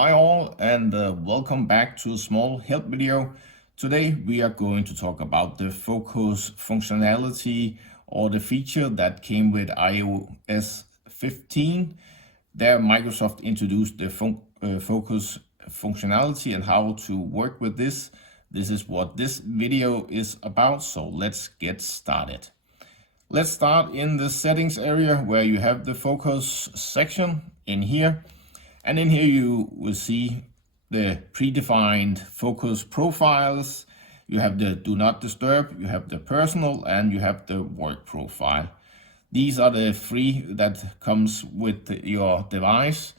Hi all, and welcome back to a small help video. Today we are going to talk about the focus functionality or the feature that came with iOS 15. There Microsoft introduced the focus functionality and how to work with this. This is what this video is about, so let's get started. Let's start in the settings area where you have the focus section in here. And in here you will see the predefined focus profiles. You have the do not disturb, you have the personal, and you have the work profile. These are the three that comes with your device,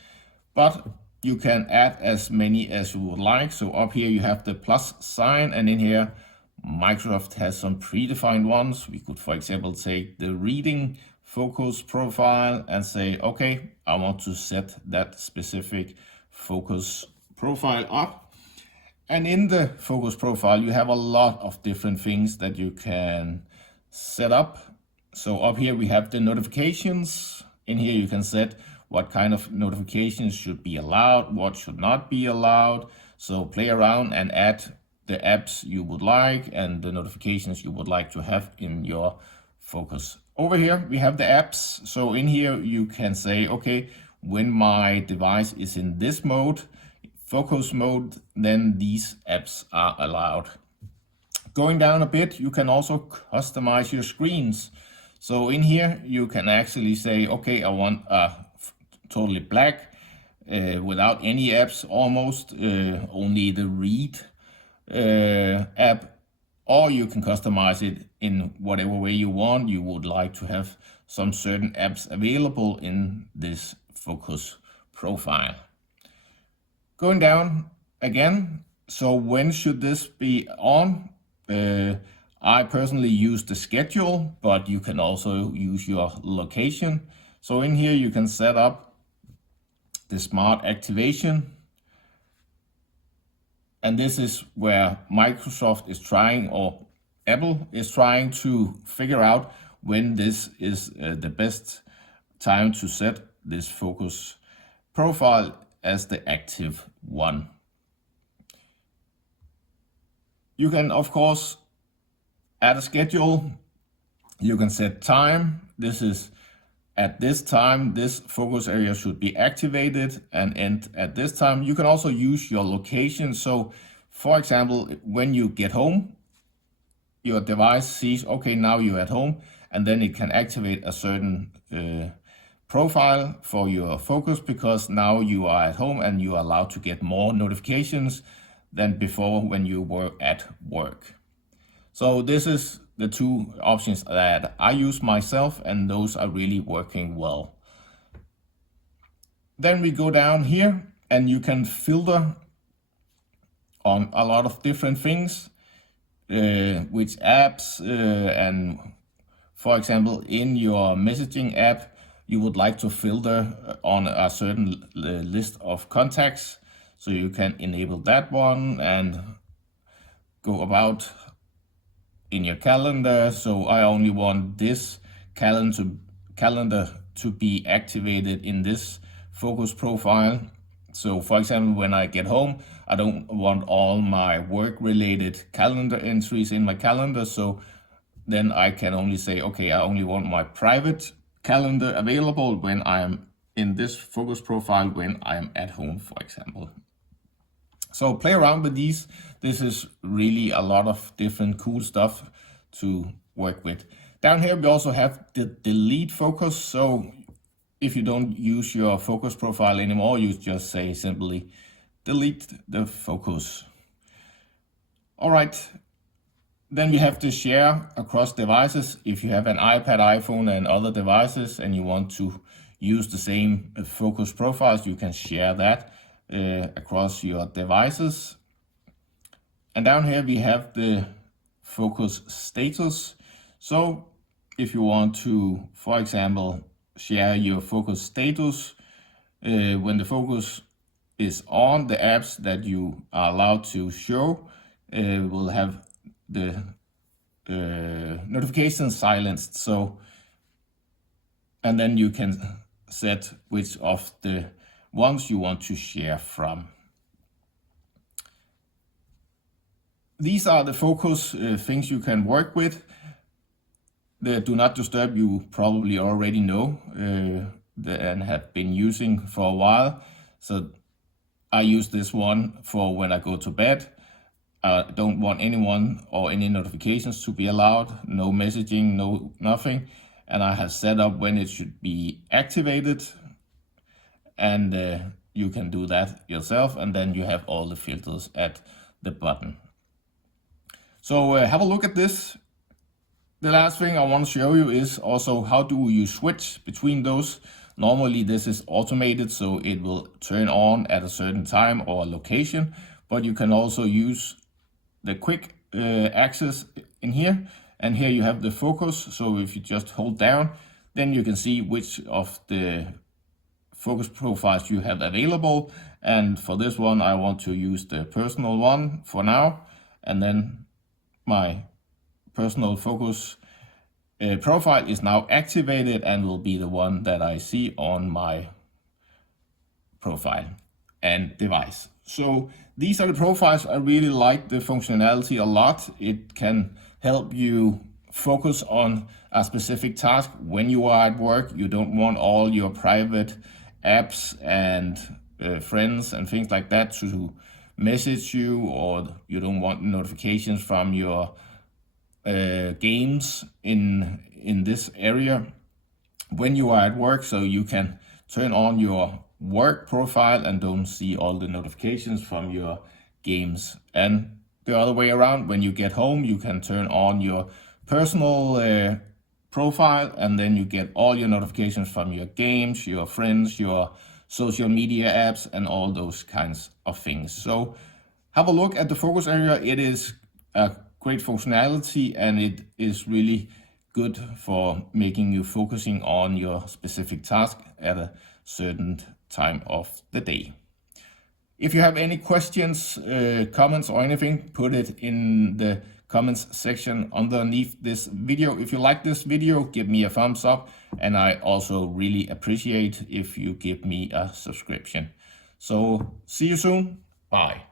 but you can add as many as you would like. So up here you have the plus sign, and in here Microsoft has some predefined ones. We could, for example, take the reading focus profile and say, okay, I want to set that specific focus profile up. And in the focus profile, you have a lot of different things that you can set up. So up here we have the notifications. In here you can set what kind of notifications should be allowed, what should not be allowed. So play around and add the apps you would like and the notifications you would like to have in your focus. Over here we have the apps. So in here you can say, okay, when my device is in this mode, focus mode, then these apps are allowed. Going down a bit, you can also customize your screens. So in here you can actually say, okay, I want totally black without any apps, almost only the read app. Or you can customize it in whatever way you want. You would like to have some certain apps available in this focus profile. Going down again, so when should this be on? I personally use the schedule, but you can also use your location. So in here you can set up the smart activation. And this is where Microsoft is trying, or Apple is trying to figure out when this is the best time to set this focus profile as the active one. You can, of course, add a schedule. You can set time. This is at this time, this focus area should be activated and end at this time. You can also use your location. So for example, when you get home, your device sees, okay, now you're at home, and then it can activate a certain profile for your focus because now you are at home and you are allowed to get more notifications than before when you were at work. So this is the two options that I use myself, and those are really working well. Then we go down here and you can filter on a lot of different things, which apps, and for example, in your messaging app, you would like to filter on a certain list of contacts. So you can enable that one and go about in your calendar. So I only want this calendar to be activated in this focus profile. So for example, when I get home, I don't want all my work related calendar entries in my calendar. So then I can only say, okay, I only want my private calendar available when I'm in this focus profile when I'm at home, for example. So play around with these. This is really a lot of different cool stuff to work with. Down here we also have the delete focus. So if you don't use your focus profile anymore, you just say simply delete the focus. All right. Then we have to share across devices. If you have an iPad, iPhone, and other devices, and you want to use the same focus profiles, you can share that across your devices. And down here we have the focus status. So if you want to, for example, share your focus status, when the focus is on, the apps that you are allowed to show will have the notifications silenced. So, and then you can set which of the ones you want to share from. These are the focus things you can work with. The do not disturb you probably already know and have been using for a while. So I use this one for when I go to bed. I don't want anyone or any notifications to be allowed, no messaging, no nothing. And I have set up when it should be activated, and you can do that yourself, and then you have all the filters at the button. So have a look at this. The last thing I want to show you is also how do you switch between those. Normally this is automated, so it will turn on at a certain time or location, but you can also use the quick access in here, and here you have the focus. So if you just hold down, then you can see which of the focus profiles you have available. And for this one, I want to use the personal one for now, and then my personal focus profile is now activated and will be the one that I see on my profile and device. So these are the profiles. I really like the functionality a lot. It can help you focus on a specific task when you are at work. You don't want all your private apps and friends and things like that to message you, or you don't want notifications from your games in this area when you are at work. So you can turn on your work profile and don't see all the notifications from your games. And the other way around, when you get home, you can turn on your personal profile, and then you get all your notifications from your games, your friends, your social media apps, and all those kinds of things. So have a look at the focus area. It is a great functionality, and it is really good for making you focusing on your specific task at a certain time of the day. If you have any questions, comments or anything, put it in the comments section underneath this video. If you like this video, give me a thumbs up, and I also really appreciate if you give me a subscription. So see you soon. Bye.